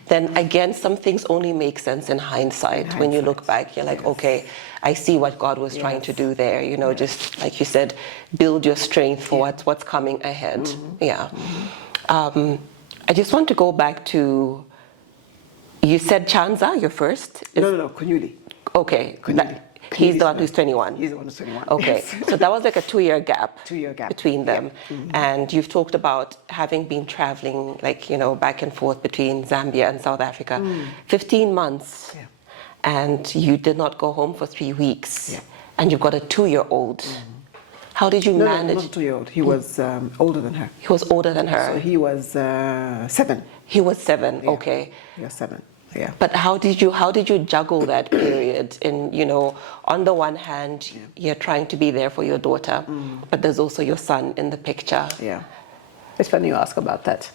Then again, some things only make sense in hindsight. When you look back, you're like, okay, I see what God was trying to do there. You know, just like you said, build your strength for what's coming ahead. I just want to go back to, you said Chanza, your first? No, Kunyuli. Okay. Kunyuli. He's the one who's 21. He's the one who's 21. Okay. So that was like a 2-year gap. 2-year gap. Between them. And you've talked about having been traveling, like, you know, back and forth between Zambia and South Africa. 15 months. And you did not go home for 3 weeks. And you've got a 2-year-old. How did you manage? No, not 2-year-old. He was older than her. He was older than her. So he was 7. He was 7. Okay. He was 7. Yeah. But how did you juggle that period? In, you know, on the one hand, you're trying to be there for your daughter, but there's also your son in the picture. Yeah. It's funny you ask about that.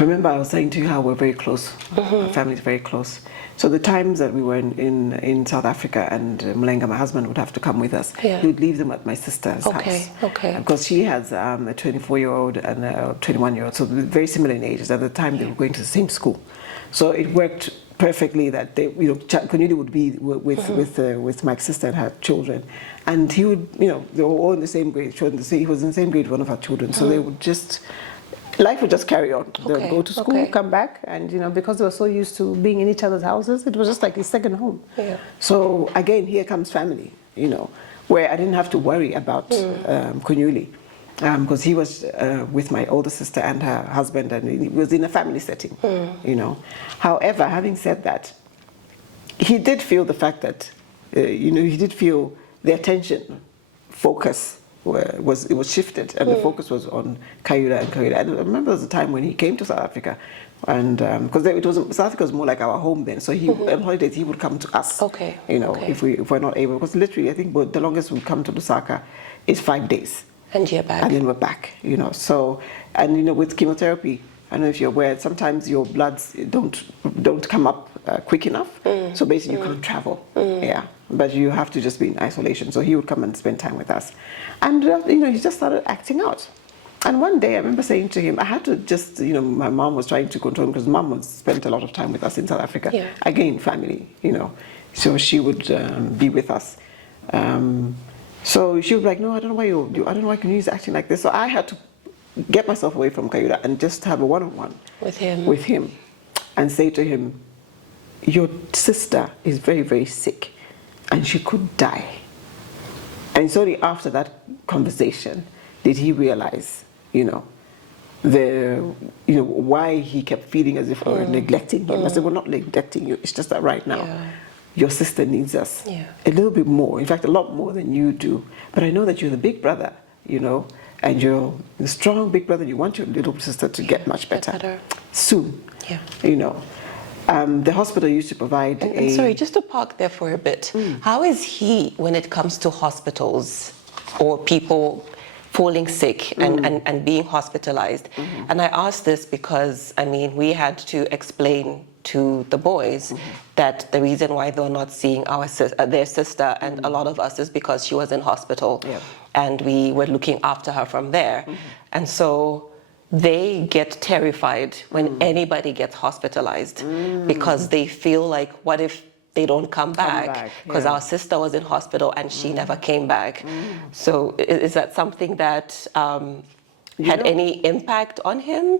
Remember, I was saying to you how we're very close. Our family's very close. So the times that we were in South Africa and Mulenga, my husband, would have to come with us. He would leave them at my sister's house. Because she has a 24-year-old and a 21-year-old, so very similar in ages. At the time, they were going to the same school. So it worked perfectly that they, you know, Kunyuli would be with my sister and her children. And he would, you know, they were all in the same grade. He was in the same grade with one of our children. So they would just... Life would just carry on. They would go to school, come back, and you know, because they were so used to being in each other's houses, it was just like his second home. So again, here comes family, you know, where I didn't have to worry about Kunyuli, because he was with my older sister and her husband, and he was in a family setting, you know. However, having said that, he did feel the fact that, you know, he did feel the attention, focus, it was shifted, and the focus was on Kayula and Kayula. And I remember there was a time when he came to South Africa, and because South Africa was more like our home then, so he on holidays he would come to us. You know, if we're not able, because literally I think the longest we come to Lusaka is 5 days. And you're back. And then we're back. You know, so, and you know, with chemotherapy, I don't know if you're aware, sometimes your bloods don't come up quick enough, so basically you can't travel. But you have to just be in isolation. So he would come and spend time with us. And, you know, he just started acting out. And one day I remember saying to him, I had to just, you know, my mom was trying to control him because mom was spent a lot of time with us in South Africa. Again, family, you know. So she would be with us. So she would be like, no, I don't know why I don't know why Kunyuli's acting like this. So I had to get myself away from Kayula and just have a one-on-one with him and say to him, your sister is very, very sick and she could die. And it's only after that conversation did he realize, you know, why he kept feeling as if we were neglecting him. I said, we're not neglecting you. It's just that right now, your sister needs us a little bit more. In fact, a lot more than you do. But I know that you're the big brother, you know, and you're the strong big brother. You want your little sister to get much better soon. You know. The hospital used to provide and sorry, just to park there for a bit. How is he when it comes to hospitals or people falling sick and being hospitalized? And I ask this because, I mean, we had to explain to the boys that the reason why they're not seeing their sister and a lot of us is because she was in hospital and we were looking after her from there. And so they get terrified when anybody gets hospitalized because they feel like, what if they don't come back? Because our sister was in hospital and she never came back. So is that something that had any impact on him?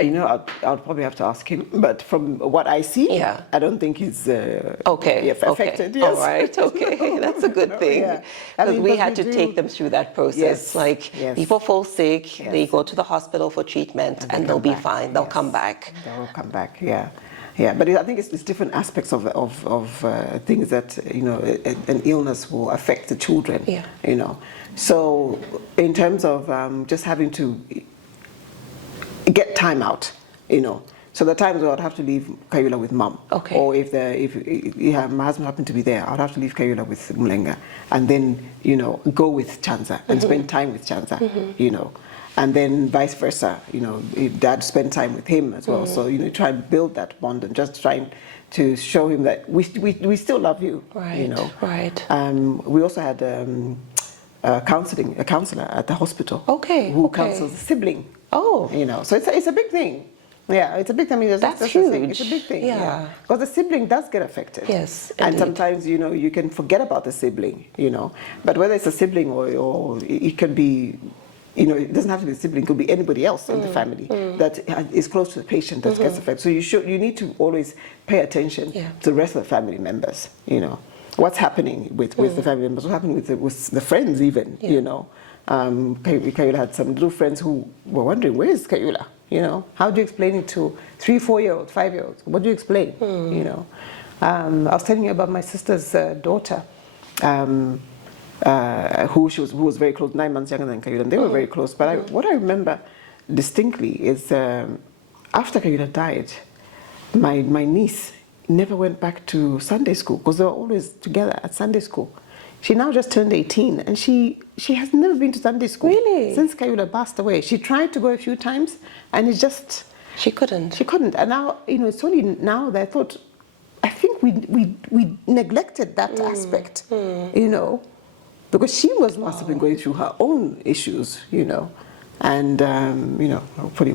You know, I'll probably have to ask him, but from what I see, I don't think he's affected. All right, that's a good thing. Because we had to take them through that process. People fall sick, they go to the hospital for treatment, and they'll be fine. They'll come back. They'll come back. Yeah, but I think it's different aspects of things that, you know, an illness will affect the children. You know, so in terms of just having to get time out, you know. So the times where I'd have to leave Kayula with mom, or if my husband happened to be there, I'd have to leave Kayula with Mulenga, and then, you know, go with Chanza and spend time with Chanza, you know. And then vice versa, dad spent time with him as well. So, try and build that bond and just trying to show him that we still love you, Right, right. We also had a counselor at the hospital. Who counsels a sibling. Oh. So it's a big thing. Yeah, it's a big thing. I mean, that's huge. It's a big thing. Yeah. Because the sibling does get affected. Yes, and indeed. sometimes, you can forget about the sibling, But whether it's a sibling or it can be, it doesn't have to be a sibling, it could be anybody else in the family that is close to the patient that gets affected. So you need to always pay attention to the rest of the family members, What's happening with the family members, what's happening with the friends even, Kayula had some little friends who were wondering, where is Kayula? How do you explain it to 3, 4-year-olds, 5-year-olds? What do you explain? I was telling you about my sister's daughter, who was very close, 9 months younger than Kayula, and they were very close. But what I remember distinctly is after Kayula died, my niece never went back to Sunday school because they were always together at Sunday school. She now just turned 18 and she has never been to Sunday school. Really? Since Kayula passed away. She tried to go a few times and it just... She couldn't. She couldn't. And now, it's only now that I think we neglected that aspect, because she must have been going through her own issues, and, hopefully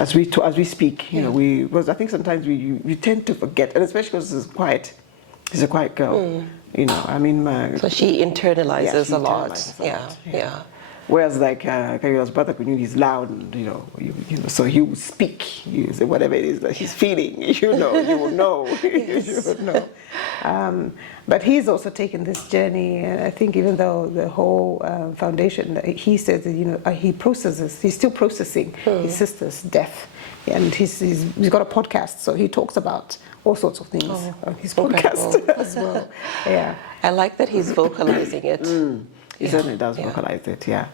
as we speak, because I think sometimes you tend to forget, and especially because she's a quiet girl. So she internalizes a lot. Yeah. Whereas like Kayula's brother, he's loud, and, so he will speak, he say whatever it is that he's feeling, you will know. Yes. You would know. But he's also taken this journey, and I think even though the whole foundation, he says that, he's still processing his sister's death. And he's got a podcast, so he talks about all sorts of things on his podcast as well. Yeah. I like that he's vocalizing it. He certainly does vocalize it, yeah.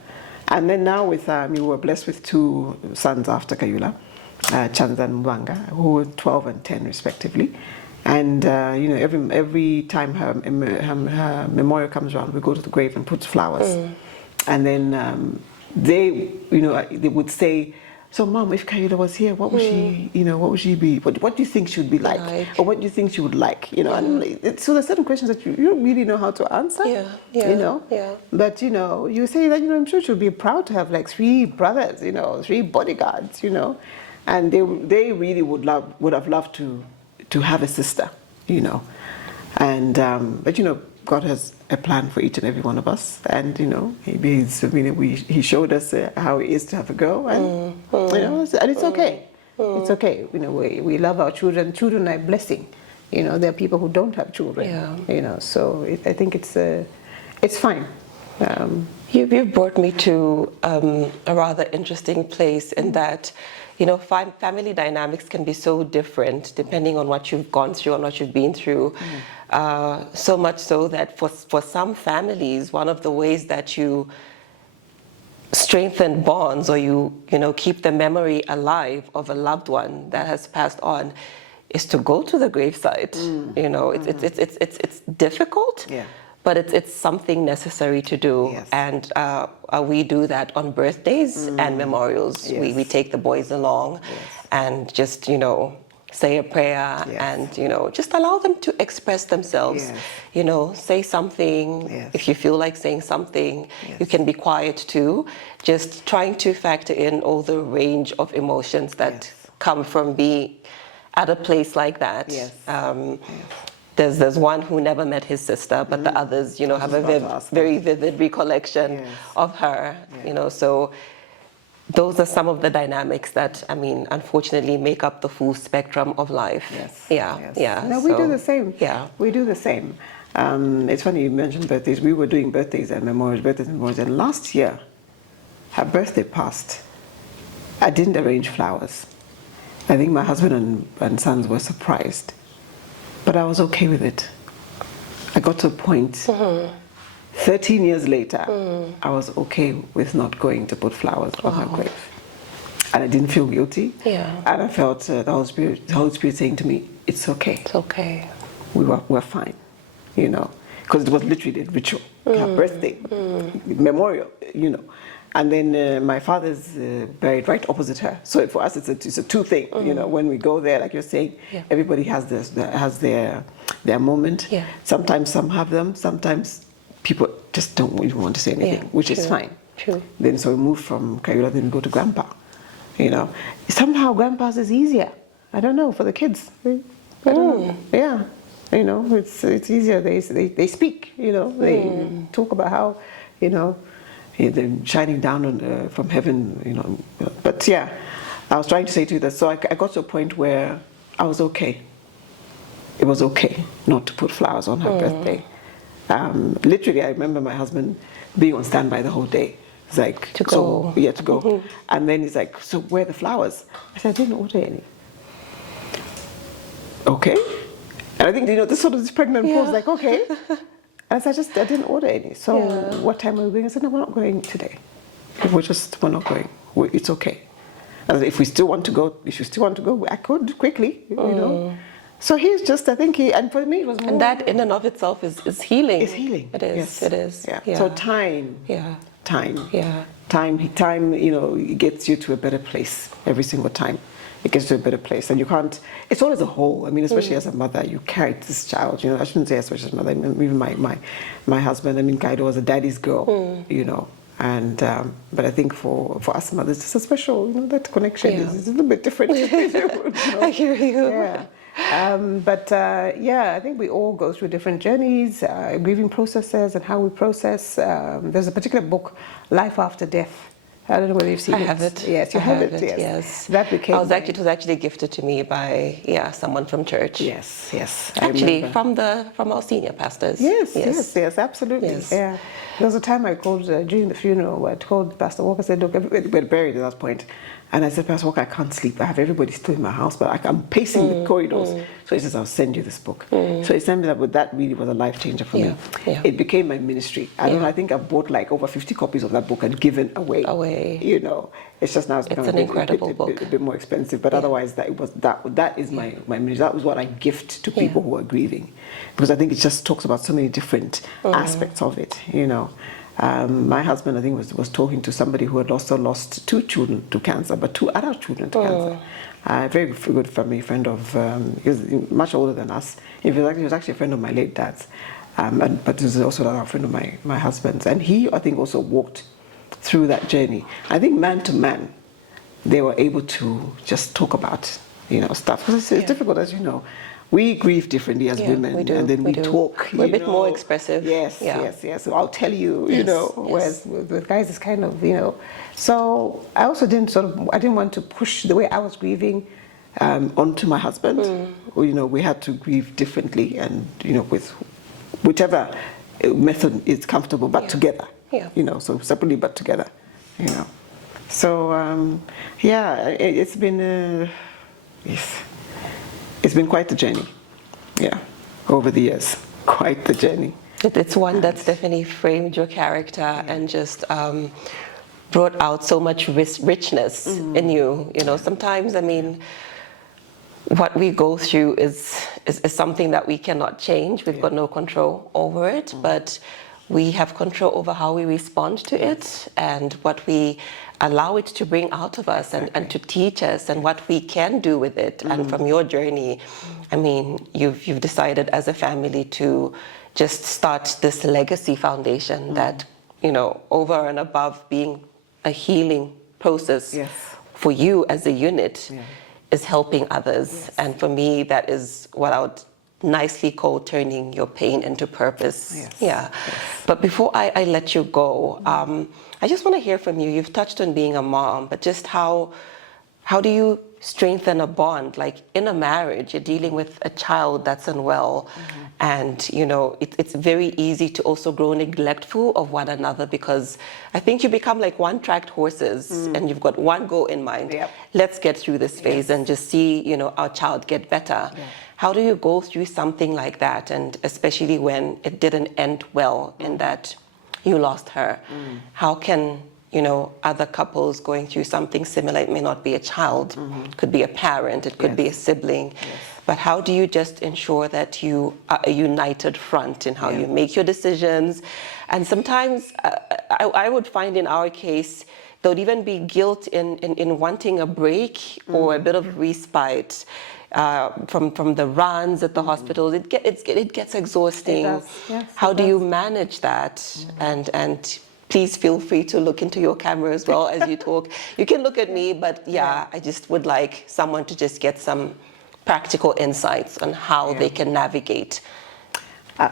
And then now we were blessed with 2 sons after Kayula, Chanza and Mwanga, who were 12 and 10 respectively. And every time her memorial comes around, we go to the grave and put flowers. And then they would say, so Mom, if Kayula was here, what would she, what would she be? What do you think she would be like? Or what do you think she would like? And so there's certain questions that you don't really know how to answer. Yeah. But you say that I'm sure she would be proud to have like 3 brothers, 3 bodyguards, and they really would have loved to have a sister, and but God has a plan for each and every one of us, and he showed us how it is to have a girl, and and it's okay. It's okay. We love our children. Children are a blessing. There are people who don't have children. Yeah. So I think it's fine. You've brought me to a rather interesting place in that, family dynamics can be so different depending on what you've gone through and what you've been through. So much so that for some families, one of the ways that you strengthen bonds or you keep the memory alive of a loved one that has passed on is to go to the gravesite. It's difficult. Yeah. But it's something necessary to do. Yes. And we do that on birthdays and memorials. Yes. We take the boys along and just, say a prayer and, just allow them to express themselves. Yes. Say something. Yes. If you feel like saying something, you can be quiet too. Just trying to factor in all the range of emotions that come from being at a place like that. Yes. There's one who never met his sister, but the others, have a very vivid recollection of her, so those are some of the dynamics that, unfortunately make up the full spectrum of life. Yes. No, we do the same. Yeah. We do the same. It's funny you mentioned birthdays. We were doing birthdays and memorials, and last year, her birthday passed. I didn't arrange flowers. I think my husband and sons were surprised. But I was okay with it. I got to a point, 13 years later, I was okay with not going to put flowers on her grave. And I didn't feel guilty. Yeah. And I felt the Holy Spirit saying to me, it's okay. It's okay. We're fine, because it was literally a ritual, her birthday, memorial, And then my father's buried right opposite her. So for us, it's a two thing. You know, when we go there, like you're saying, everybody has their moment. Yeah. Sometimes some have them. Sometimes people just don't even want to say anything, which is fine. True. Then so we move from Kayula, then we go to Grandpa. You know, somehow Grandpa's is easier. I don't know, for the kids. I don't know. Yeah. You know, it's easier. They speak. You know, they talk about how, you know, they're shining down on from heaven. You know, but yeah, I was trying to say to you that. So I got to a point where I was okay. It was okay not to put flowers on her birthday. Literally, I remember my husband being on standby the whole day. It's like To go. So, yeah, to go. And then he's like, "So where are the flowers?" I said, "I didn't order any." Okay. And I think, you know, this sort of this pregnant pause, like, okay. And I said, I didn't order any. So what time are we going? I said, no, we're not going today. We're not going. It's okay. And if you still want to go, I could quickly, you know. So he's just, I think and for me it was more. And that in and of itself is healing. It's healing. It is. Yes. It is. Yeah. So time. Yeah. Time. Yeah. Time, you know, it gets you to a better place every single time. It gets to a better place, and you can't. It's always a whole. I mean, especially as a mother, you carried this child. You know, I shouldn't say especially as a mother. I mean, even my husband. I mean, Kaido was a daddy's girl. You know, and but I think for us mothers, it's a special. You know, that connection is a little bit different. You know? I hear you. Yeah. I think we all go through different journeys, grieving processes, and how we process. There's a particular book, Life After Death. I don't know whether you've seen it. I have it. Yes, you have it. Yes. That became. It was actually gifted to me by someone from church. Yes. Actually, from our senior pastors. Yes, absolutely. Yes. Yeah. There was a time I called during the funeral where I told Pastor Walker, I said, look, everybody we're buried at that point. And I said, Pastor Walker, I can't sleep. I have everybody still in my house, but I'm pacing the corridors. So he says, I'll send you this book. So he sent me that, but that really was a life changer for me. Yeah. It became my ministry. I think I bought like over 50 copies of that book and given away. You know, it's just now it's become an incredible book. A bit more expensive, but otherwise that is my ministry. That was what I gift to people who are grieving, because I think it just talks about so many different aspects of it. You know. My husband, I think, was talking to somebody who had also lost 2 children to cancer, but 2 adult children to cancer. A very good family friend of, he was much older than us. He was actually a friend of my late dad's, but he was also a friend of my husband's. And he, I think, also walked through that journey. I think man to man, they were able to just talk about, you know, stuff. Because it's difficult, as you know. We grieve differently as women, we do, and then we talk. We're a bit more expressive. Yes. So I'll tell you, you know. Whereas with guys, it's kind of, you know. So I also didn't want to push the way I was grieving onto my husband. You know, we had to grieve differently, and you know, with whichever method is comfortable, but together. You know, so separately but together. You know. So it's been It's been quite the journey, over the years. Quite the journey. It's one that's definitely framed your character and just brought out so much richness in you. You know, sometimes, I mean, what we go through is something that we cannot change. We've got no control over it, but we have control over how we respond to it and what we allow it to bring out of us and to teach us and what we can do with it. And from your journey, I mean, you've decided as a family to just start this legacy foundation that, you know, over and above being a healing process for you as a unit is helping others. And for me, that is what I would nicely call turning your pain into purpose. But before I let you go, I just want to hear from you. You've touched on being a mom, but just how do you strengthen a bond? Like in a marriage, you're dealing with a child that's unwell, and you know it's very easy to also grow neglectful of one another, because I think you become like one-tracked horses, and you've got one goal in mind. Let's get through this phase and just see, you know, our child get better. How do you go through something like that, and especially when it didn't end well in that you lost her? How can, you know, other couples going through something similar, it may not be a child, it could be a parent, it could be a sibling, But how do you just ensure that you are a united front in how you make your decisions? And sometimes I would find in our case, there would even be guilt in wanting a break or a bit of respite from the runs at the hospitals. It gets exhausting. It does. Yes, how it do you does. manage that? And please feel free to look into your camera as well as you talk. You can look at me, but I just would like someone to just get some practical insights on how they can navigate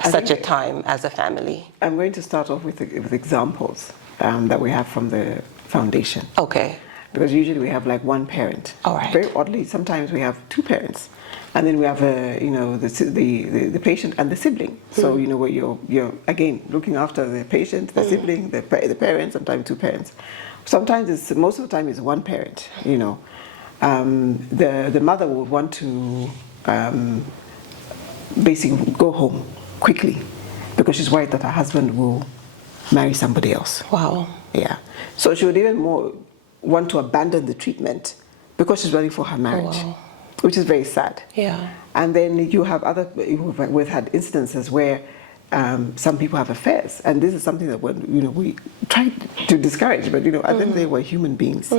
such a time as a family. I'm going to start off with examples that we have from the foundation. Okay. Because usually we have like one parent. All right. Very oddly, sometimes we have two parents, and then we have the patient and the sibling. So where you're again looking after the patient, the sibling, the parent, sometimes two parents. Sometimes most of the time it's one parent. The mother would want to basically go home quickly because she's worried that her husband will marry somebody else. Wow. Yeah. So she would even more want to abandon the treatment because she's running for her marriage, which is very sad. Yeah. And then you have we've had instances where some people have affairs, and this is something that we try to discourage, but I think they were human beings.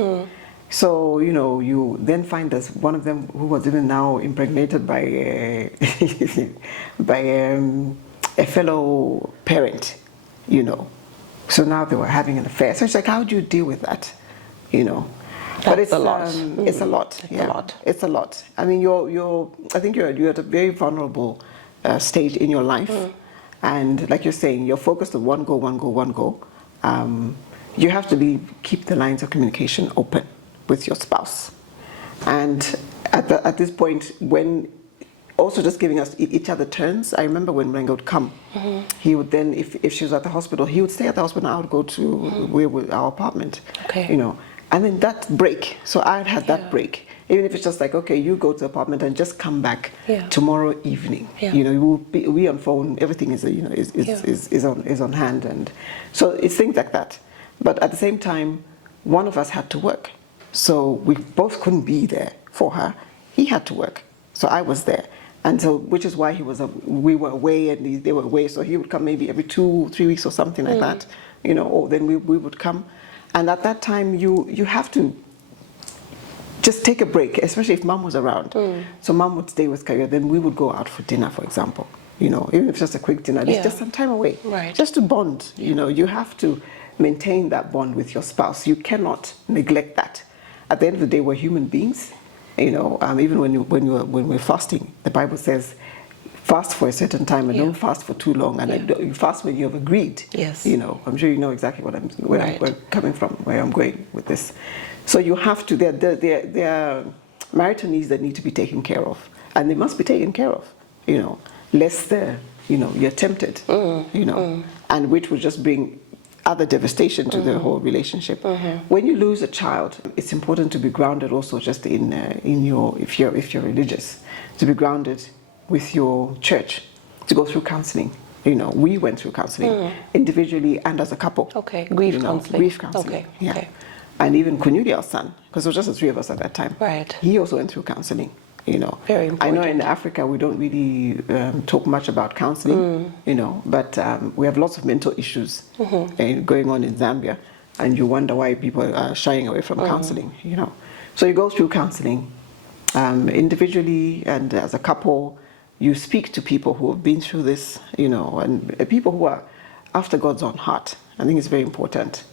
So you then find there's one of them who was even now impregnated by a fellow parent, So now they were having an affair. So it's like, how do you deal with that? But it's a lot. It's a lot. It's a lot. I mean, I think you're at a very vulnerable stage in your life, and like you're saying, you're focused on one goal. You have to keep the lines of communication open with your spouse, and at this point, when also just giving us each other turns. I remember when Mlenga would come, he would then, if she was at the hospital, he would stay at the hospital and I would go to our apartment. Okay. And then that break, so I had that break. Even if it's just like, okay, you go to the apartment and just come back tomorrow evening. Yeah. We on phone, everything is on hand, and so it's things like that. But at the same time, one of us had to work, so we both couldn't be there for her. He had to work, so I was there. And so, which is why we were away and they were away. So he would come maybe every 2-3 weeks or something like that, or then we would come. And at that time, you have to just take a break, especially if mom was around. So mom would stay with Kayula, then we would go out for dinner, for example. Even if it's just a quick dinner, it's just some time away. Right. Just to bond, you have to maintain that bond with your spouse. You cannot neglect that. At the end of the day, we're human beings. Even when we're fasting, the Bible says, fast for a certain time and don't fast for too long. And you fast when you have agreed. Yes. I'm sure you know exactly where I'm coming from, where I'm going with this. So you have to. There are marital needs that need to be taken care of, and they must be taken care of. Lest you're tempted. And which will just bring other devastation to the whole relationship. When you lose a child, it's important to be grounded also just in your, if you're religious, to be grounded with your church, to go through counseling. We went through counseling individually and as a couple. Okay, grief counseling. Grief counseling. Okay. Yeah. Okay. And even Kunyulia's son, because it was just the three of us at that time. Right. He also went through counseling. Very important. I know in Africa we don't really talk much about counseling, but we have lots of mental issues going on in Zambia, and you wonder why people are shying away from counseling, So you go through counseling individually and as a couple. You speak to people who have been through this, and people who are after God's own heart. I think it's very important.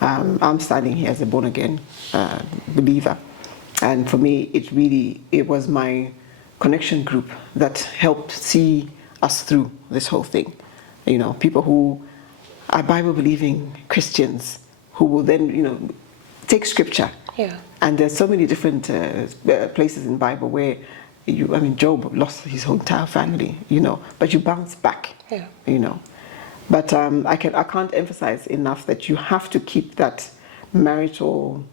I'm standing here as a born-again believer. And for me, it was my connection group that helped see us through this whole thing. People who are Bible-believing Christians who will then, take scripture. Yeah. And there's so many different places in the Bible where, Job lost his whole entire family, but you bounce back, But I can't emphasize enough that you have to keep those marital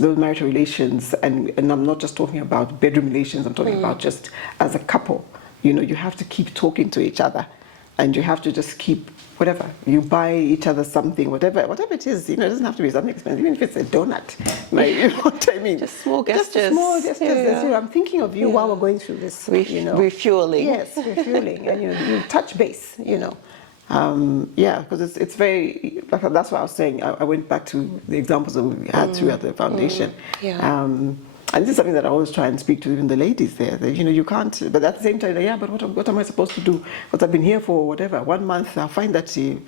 relations, and I'm not just talking about bedroom relations, I'm talking about just as a couple, you have to keep talking to each other, and you have to just keep whatever you buy each other something, whatever it is. It doesn't have to be something expensive, even if it's a donut. You know what I mean? Just small gestures. Just small gestures. I'm thinking of you while we're going through this. Refueling. Yes, refueling, and you touch base. Because it's very. That's what I was saying. I went back to the examples that we had throughout the foundation. And this is something that I always try and speak to even the ladies there. That, you can't, but at the same time, but what am I supposed to do? What I've been here for, whatever, 1 month, I'll find that then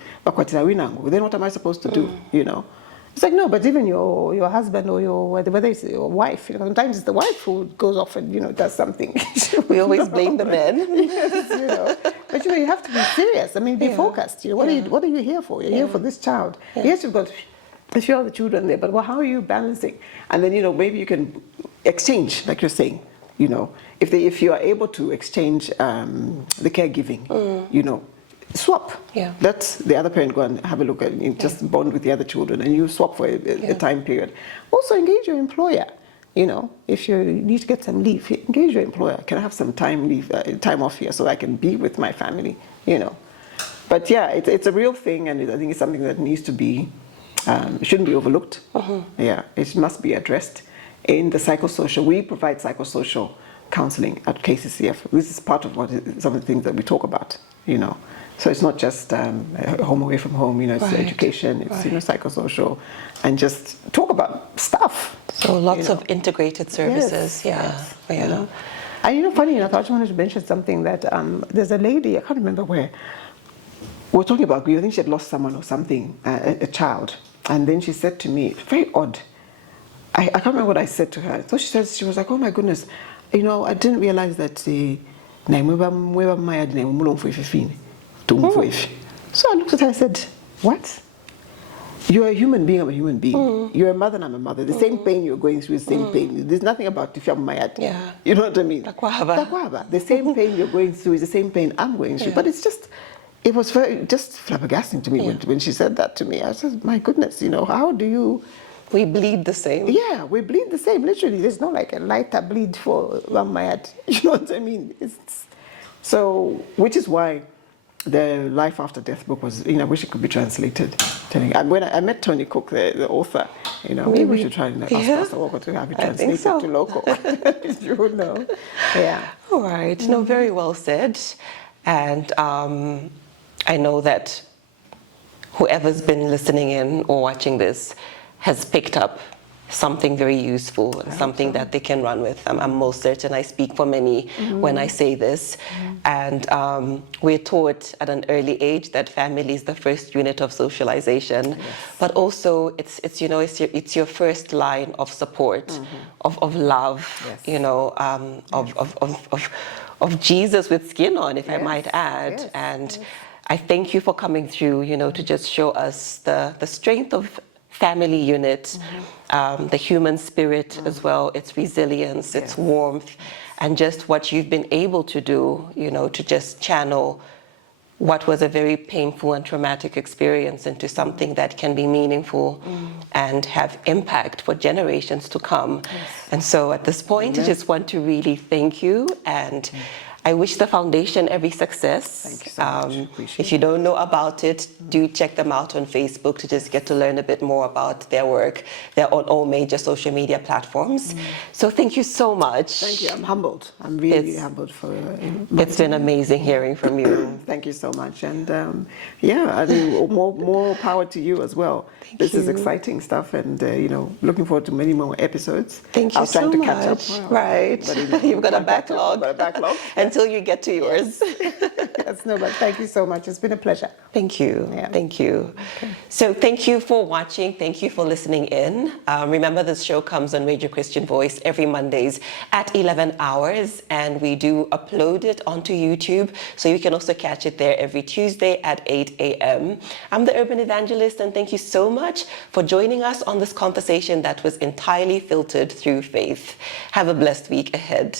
what am I supposed to do? It's like, no, but even your husband or whether it's your wife, sometimes it's the wife who goes off and, does something. We always blame the men. Yes, But, you have to be serious. I mean, be focused. What are you here for? You're here for this child. Yes, you've got a few other children there, but how are you balancing? And then, maybe you can exchange, like you're saying, if you are able to exchange the caregiving, swap. Let the other parent go and have a look at it, just bond with the other children, and you swap for a time period. Also engage your employer. If you need to get some leave, engage your employer. Can I have some time off here so I can be with my family? But yeah, it's a real thing, and I think it's something that needs to be. It shouldn't be overlooked. Yeah, it must be addressed in the psychosocial. We provide psychosocial counseling at KCCF. This is part of some of the things that we talk about. So it's not just home away from home. It's education. It's psychosocial, and just talk about stuff. So lots of integrated services. Yes. And funny enough, I just wanted to mention something that there's a lady, I can't remember where. We're talking about grief. I think she had lost someone or something, a child. And then she said to me, very odd. I can't remember what I said to her. So she was like, oh my goodness, I didn't realize that so I looked at her and said, what? You're a human being, I'm a human being. You're a mother and I'm a mother. The same pain you're going through is the same pain. There's nothing about if you're mayad. You know what I mean? The same pain you're going through is the same pain I'm going through. But it was very just flabbergasting to me when she said that to me. I said, my goodness, how do you... We bleed the same. Yeah, we bleed the same, literally. There's no like a lighter bleed for Ramayat. You know what I mean? So, which is why the Life After Death book was, I wish it could be translated. When I met Tony Cook, the author, maybe we should try and ask Pastor Walker to have it translated to local. You would know. Yeah. All right. No, very well said. And I know that whoever's been listening in or watching this has picked up something very useful, something that they can run with. I'm most certain I speak for many when I say this. And we're taught at an early age that family is the first unit of socialization, but also it's your first line of support, of love, of Jesus with skin on, if I might add. And I thank you for coming through, to just show us the strength of family unit, the human spirit as well, its resilience, its warmth, and just what you've been able to do, to just channel what was a very painful and traumatic experience into something that can be meaningful and have impact for generations to come. And so at this point, I just want to really thank you, and I wish the foundation every success. Thank you so much. If you don't know about it, do check them out on Facebook to just get to learn a bit more about their work. They're on all major social media platforms. So thank you so much. Thank you. I'm humbled. I'm really humbled for it's been amazing hearing from you. Thank you so much. And more power to you as well. This is exciting stuff, and looking forward to many more episodes. Thank you so much. I'll try to catch up. Right. But, you've got a backlog. Until you get to yours. Yes, no, but thank you so much. It's been a pleasure. Thank you. Thank you. Okay. So thank you for watching. Thank you for listening in. Remember, this show comes on Radio Christian Voice every Mondays at 11 hours, and we do upload it onto YouTube, so you can also catch it there every Tuesday at 8 a.m. I'm the Urban Evangelist, and thank you so much for joining us on this conversation that was entirely filtered through faith. Have a blessed week ahead.